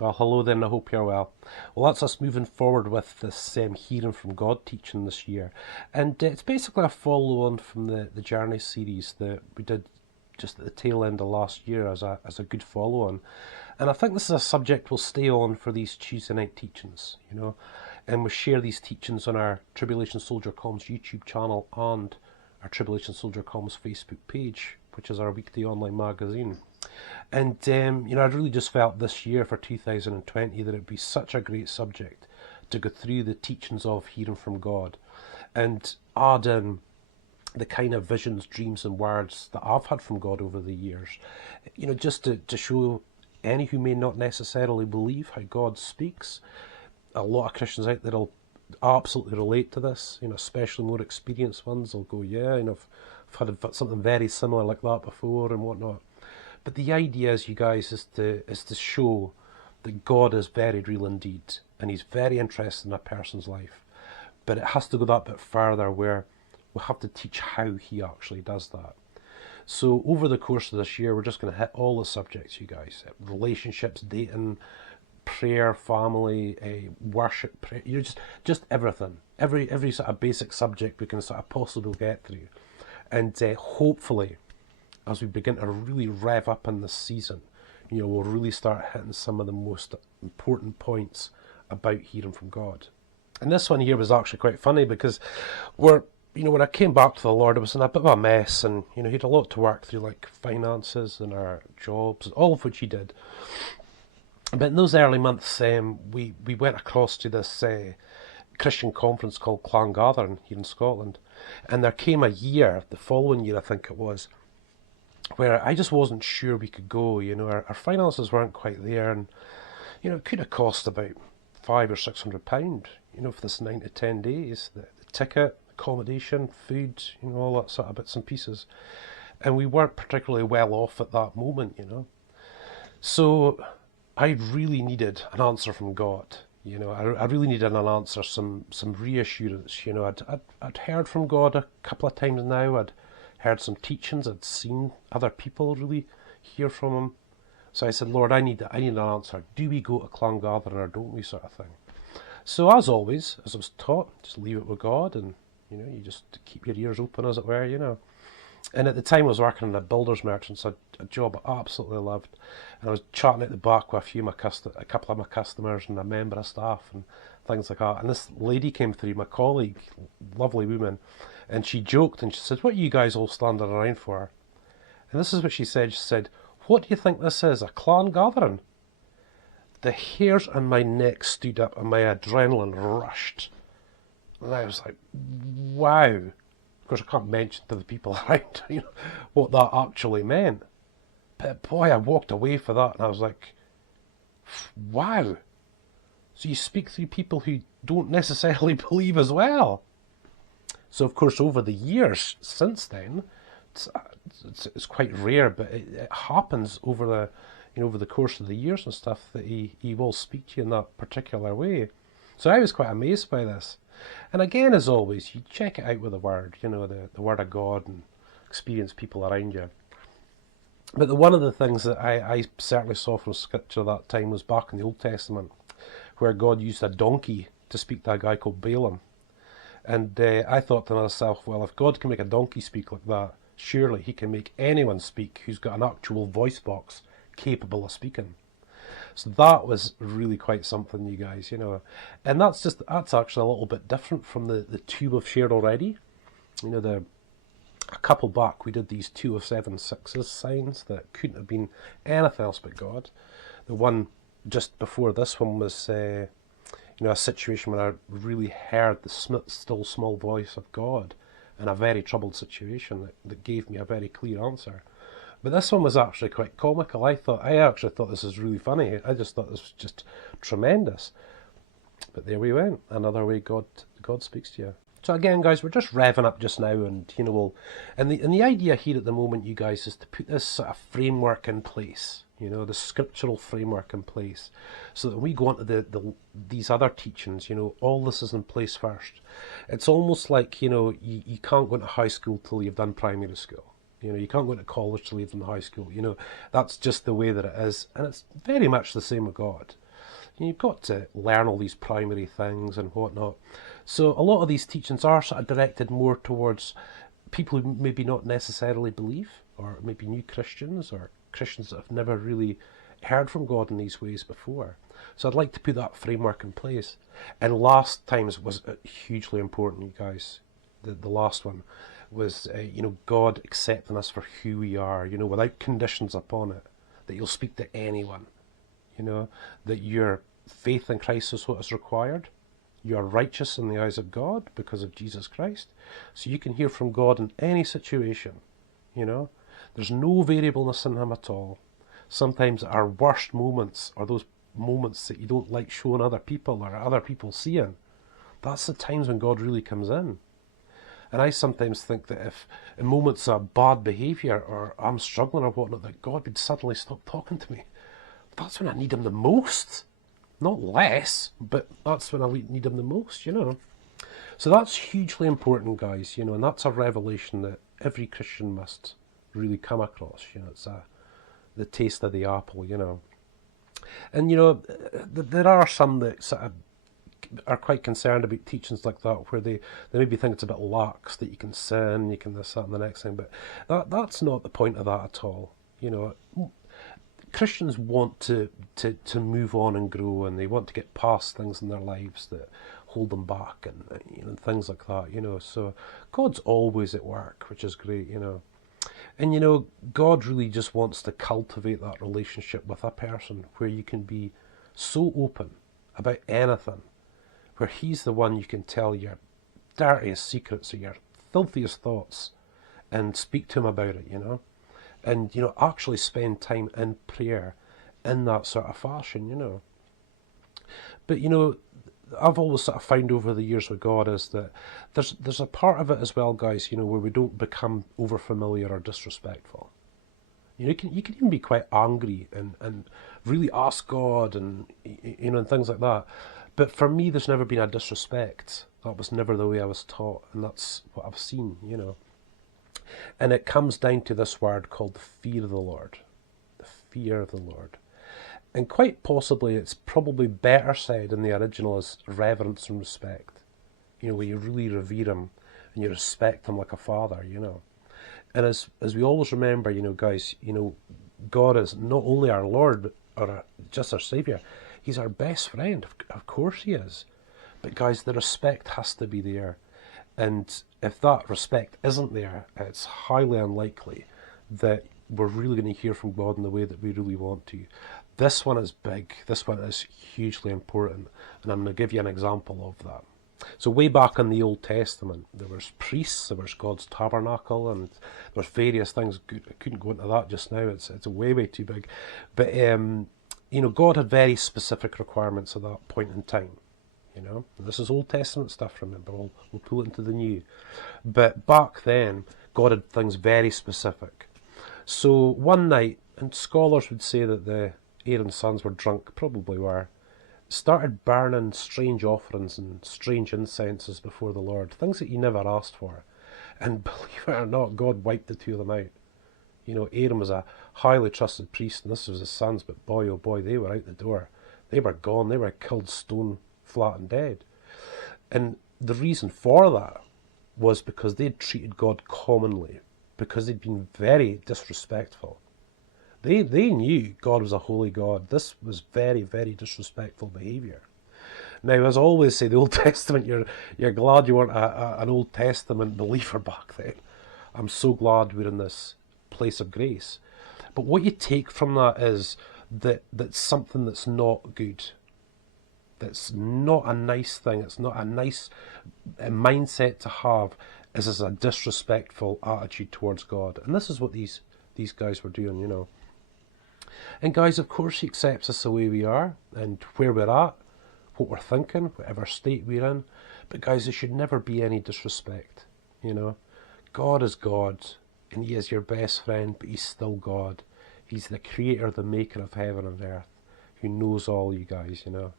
Well, hello then, I hope you're well. Well, that's us moving forward with this Hearing from God teaching this year. And it's basically a follow-on from the Journey series that we did just at the tail end of last year as a good follow-on. And I think this is a subject we'll stay on for these Tuesday night teachings, and we share these teachings on our Tribulation Soldier Comms YouTube channel and our Tribulation Soldier Comms Facebook page, which is our weekly online magazine. And, I really just felt this year for 2020 that it would be such a great subject to go through the teachings of Hearing from God and add in the kind of visions, dreams and words that I've had from God over the years, just to show any who may not necessarily believe how God speaks. A lot of Christians out there will absolutely relate to this, especially more experienced ones. They'll go, yeah, I've had something very similar like that before and whatnot. But the idea is, you guys, is to show that God is very real indeed, and he's very interested in a person's life. But it has to go that bit further, where we have to teach how he actually does that. So over the course of this year, we're just going to hit all the subjects, you guys. Relationships, dating, prayer, family, worship, prayer, just everything. Every sort of basic subject we can sort of possibly get through. And hopefully, as we begin to really rev up in this season, we'll really start hitting some of the most important points about hearing from God. And this one here was actually quite funny because when I came back to the Lord, I was in a bit of a mess, and he had a lot to work through, like finances and our jobs, all of which he did. But in those early months, we went across to this Christian conference called Clan Gathering here in Scotland, and there came a year, the following year I think it was, where I just wasn't sure we could go. Our finances weren't quite there, and it could have cost about £500 or £600, for this 9 to 10 days, the ticket, accommodation, food, all that sort of bits and pieces, and we weren't particularly well off at that moment, So I really needed an answer from God. I really needed an answer, some reassurance. I'd heard from God a couple of times now. I'd heard some teachings. I'd seen other people really hear from him. So I said, Lord, I need an answer. Do we go to Clan Gathering or don't we, sort of thing? So as always, as I was taught, just leave it with God, and you just keep your ears open, as it were. And at the time I was working in a builder's merchants, a job I absolutely loved. And I was chatting at the back with a couple of my customers and a member of staff and things like that. And this lady came through, my colleague, lovely woman, and she joked and she said, "What are you guys all standing around for?" And this is what she said. She said, "What do you think this is, a clan gathering?" The hairs on my neck stood up and my adrenaline rushed. And I was like, wow. Of course, I can't mention to the people around, what that actually meant. But boy, I walked away for that and I was like, wow. So you speak through people who don't necessarily believe as well. So of course, over the years since then, it's quite rare, but it happens over the course of the years and stuff, that he will speak to you in that particular way. So I was quite amazed by this. And again, as always, you check it out with the Word, the Word of God, and experience people around you. But one of the things that I certainly saw from Scripture that time was back in the Old Testament, where God used a donkey to speak to a guy called Balaam. And I thought to myself, well, if God can make a donkey speak like that, surely he can make anyone speak who's got an actual voice box capable of speaking. So that was really quite something, you guys, And that's actually a little bit different from the two we've shared already. A couple back, we did these 2 of 7 sixes signs that couldn't have been anything else but God. The one just before this one was, a situation where I really heard the still small voice of God in a very troubled situation that gave me a very clear answer. But this one was actually quite comical. I actually thought this was really funny. I just thought this was just tremendous. But there we went. Another way God speaks to you. So again, guys, we're just revving up just now, and and the idea here at the moment, you guys, is to put this sort of framework in place. The scriptural framework in place, so that when we go on to these other teachings, all this is in place first. It's almost like, you can't go into high school till you've done primary school. You can't go into college till you've done high school. That's just the way that it is. And it's very much the same with God. You've got to learn all these primary things and whatnot. So a lot of these teachings are sort of directed more towards people who maybe not necessarily believe, or maybe new Christians, or Christians that have never really heard from God in these ways before. So I'd like to put that framework in place. And last times was hugely important, you guys. The last one was, God accepting us for who we are, without conditions upon it. That you'll speak to anyone, that your faith in Christ is what is required. You are righteous in the eyes of God because of Jesus Christ. So you can hear from God in any situation, There's no variableness in him at all. Sometimes our worst moments are those moments that you don't like showing other people or other people seeing. That's the times when God really comes in. And I sometimes think that if in moments of bad behaviour or I'm struggling or whatnot, that God would suddenly stop talking to me. That's when I need him the most. Not less, but that's when I need him the most, So that's hugely important, guys, and that's a revelation that every Christian must really come across. It's the taste of the apple, And, there are some that sort of are quite concerned about teachings like that, where they maybe think it's a bit lax, that you can sin, you can this, that, and the next thing, but that's not the point of that at all. Christians want to move on and grow, and they want to get past things in their lives that hold them back, and things like that. So God's always at work, which is great. And God really just wants to cultivate that relationship with a person where you can be so open about anything, where he's the one you can tell your dirtiest secrets or your filthiest thoughts and speak to him about it, and actually spend time in prayer in that sort of fashion. But I've always sort of found over the years with God is that there's a part of it as well, guys, where we don't become over familiar or disrespectful. You can even be quite angry and really ask God and and things like that. But for me, there's never been a disrespect. That was never the way I was taught, and that's what I've seen. And it comes down to this word called the fear of the Lord. The fear of the Lord. And quite possibly it's probably better said in the original as reverence and respect. Where you really revere him and you respect him like a father, And as we always remember, guys, God is not only our Lord, or just our Saviour, he's our best friend. Of course he is. But guys, the respect has to be there. And if that respect isn't there, it's highly unlikely that we're really going to hear from God in the way that we really want to. This one is big. This one is hugely important. And I'm going to give you an example of that. So way back in the Old Testament, there was priests, there was God's tabernacle, and there's various things. I couldn't go into that just now. It's way, way too big. But, God had very specific requirements at that point in time. And this is Old Testament stuff, remember, we'll pull it into the New. But back then, God had things very specific. So one night, and scholars would say that Aaron's sons were drunk, probably were, started burning strange offerings and strange incenses before the Lord, things that he never asked for. And believe it or not, God wiped the two of them out. Aaron was a highly trusted priest, and this was his sons, but boy, oh boy, they were out the door. They were gone. They were killed stone flat and dead. And the reason for that was because they'd treated God commonly, because they'd been very disrespectful. They knew God was a holy God. This was very, very disrespectful behaviour. Now, as I always say, the Old Testament, you're glad you weren't an Old Testament believer back then. I'm so glad we're in this place of grace. But what you take from that is that that's something that's not good. That's not a nice thing. It's not a nice mindset to have. Is a disrespectful attitude towards God. And this is what these guys were doing, And guys, of course he accepts us the way we are and where we're at, what we're thinking, whatever state we're in. But guys, there should never be any disrespect, God is God, and he is your best friend, but he's still God. He's the creator, the maker of heaven and earth, who knows all, you guys, And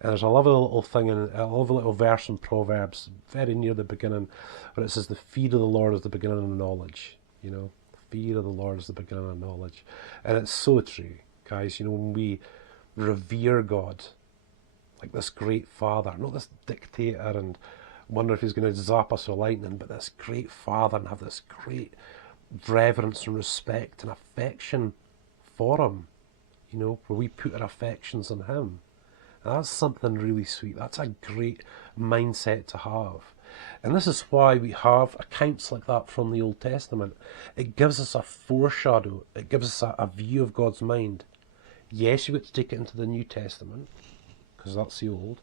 there's a lovely little thing, a lovely little verse in Proverbs, very near the beginning, where it says, the fear of the Lord is the beginning of knowledge. The fear of the Lord is the beginning of knowledge. And it's so true, guys. When we revere God, like this great father, not this dictator and wonder if he's going to zap us with lightning, but this great father, and have this great reverence and respect and affection for him, where we put our affections on him. And that's something really sweet. That's a great mindset to have. And this is why we have accounts like that from the Old Testament. It gives us a foreshadow. It gives us a view of God's mind. Yes, you get to take it into the New Testament, because that's the Old,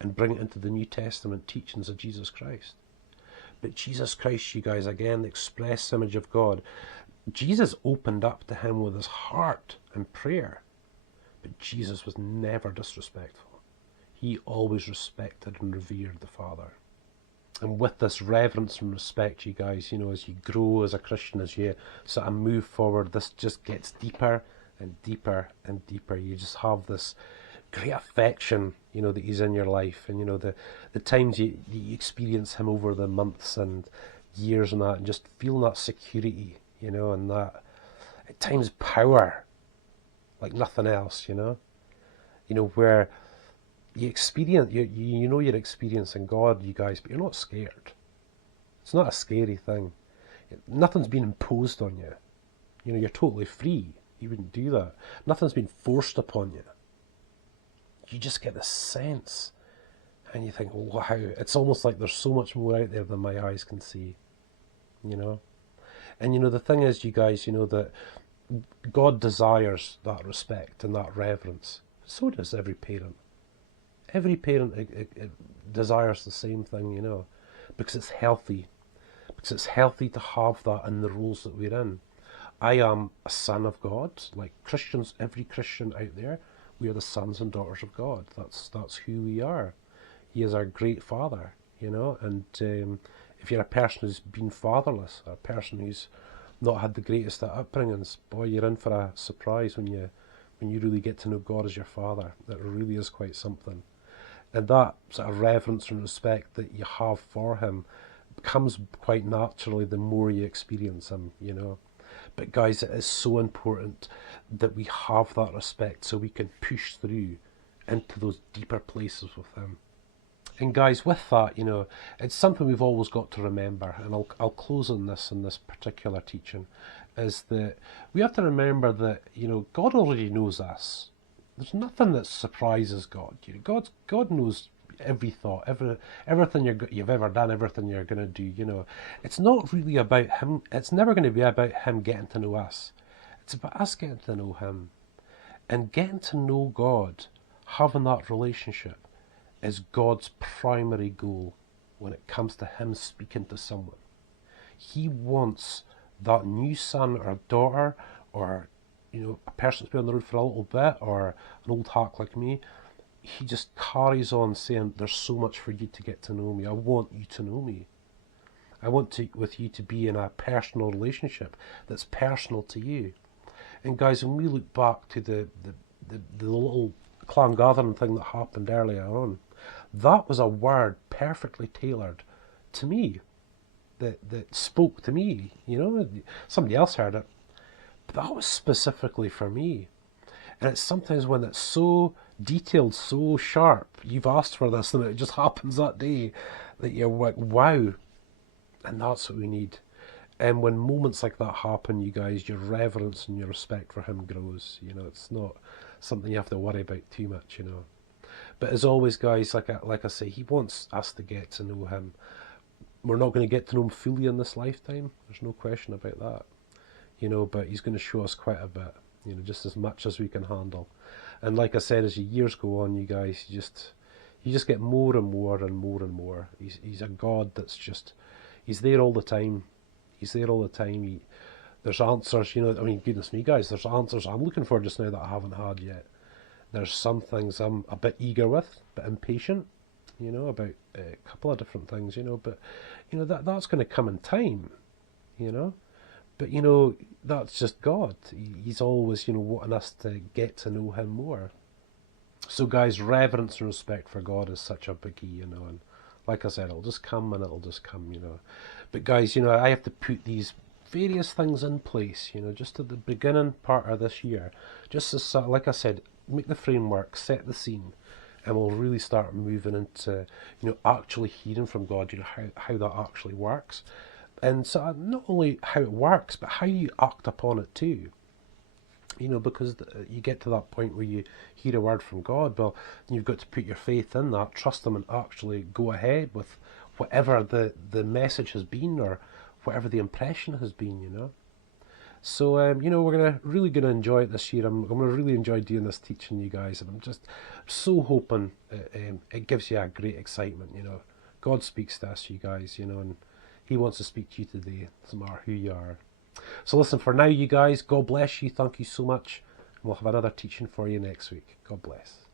and bring it into the New Testament teachings of Jesus Christ. But Jesus Christ, you guys, again, the express image of God. Jesus opened up to him with his heart and prayer. But Jesus was never disrespectful. He always respected and revered the Father. And with this reverence and respect, you guys, as you grow as a Christian, as you sort of move forward, this just gets deeper and deeper and deeper. You just have this great affection, that he's in your life. And, the times you experience him over the months and years and that, and just feeling that security, and that, at times, power like nothing else, where you experience, you're experiencing God, you guys, but you're not scared. It's not a scary thing. Nothing's been imposed on you. You're totally free. You wouldn't do that. Nothing's been forced upon you. You just get this sense, and you think, wow, it's almost like there's so much more out there than my eyes can see, And, the thing is, you guys, that God desires that respect and that reverence. So does every parent. Every parent it desires the same thing, because it's healthy. Because it's healthy to have that in the roles that we're in. I am a son of God. Like Christians, every Christian out there, we are the sons and daughters of God. That's who we are. He is our great Father, And if you're a person who's been fatherless, or a person who's not had the greatest upbringings, boy, you're in for a surprise when you really get to know God as your Father. That really is quite something. And that sort of reverence and respect that you have for him comes quite naturally the more you experience him, But guys, it is so important that we have that respect so we can push through into those deeper places with him. And guys, with that, it's something we've always got to remember, and I'll close on this in this particular teaching, is that we have to remember that, God already knows us. There's nothing that surprises God. God knows every thought, everything you've ever done, everything you're going to do, It's not really about him. It's never going to be about him getting to know us. It's about us getting to know him. And getting to know God, having that relationship, is God's primary goal when it comes to him speaking to someone. He wants that new son or daughter, or a person that's been on the road for a little bit, or an old hack like me. He just carries on saying, there's so much for you to get to know me. I want you to know me. I want with you to be in a personal relationship that's personal to you. And guys, when we look back to the little clan gathering thing that happened earlier on, that was a word perfectly tailored to me, that spoke to me. Somebody else heard it, but that was specifically for me. And it's sometimes when it's so detailed, so sharp, you've asked for this, and it just happens that day, that you're like, wow. And that's what we need. And when moments like that happen, you guys, your reverence and your respect for him grows. It's not something you have to worry about too much, But as always, guys, like I say, he wants us to get to know him. We're not going to get to know him fully in this lifetime. There's no question about that. But he's going to show us quite a bit, just as much as we can handle. And like I said, as the years go on, you guys, you just get more and more and more and more. He's a God that's just, he's there all the time. He's there all the time. There's answers, goodness me, guys, there's answers I'm looking for just now that I haven't had yet. There's some things I'm a bit eager with, a bit impatient, about a couple of different things, but, that's going to come in time, But, that's just God. He's always, wanting us to get to know him more. So, guys, reverence and respect for God is such a biggie, and like I said, it'll just come and it'll just come, But, guys, I have to put these various things in place, just at the beginning part of this year. Just as, like I said, make the framework, set the scene. and we'll really start moving into, actually hearing from God, how that actually works. And so not only how it works, but how you act upon it too. Because you get to that point where you hear a word from God, well, you've got to put your faith in that, trust Him, and actually go ahead with whatever the message has been, or whatever the impression has been. So, we're really going to enjoy it this year. I'm going to really enjoy doing this, teaching you guys, and I'm just so hoping it gives you a great excitement. God speaks to us, you guys, and He wants to speak to you today, no matter who you are. So listen, for now, you guys, God bless you. Thank you so much. And we'll have another teaching for you next week. God bless.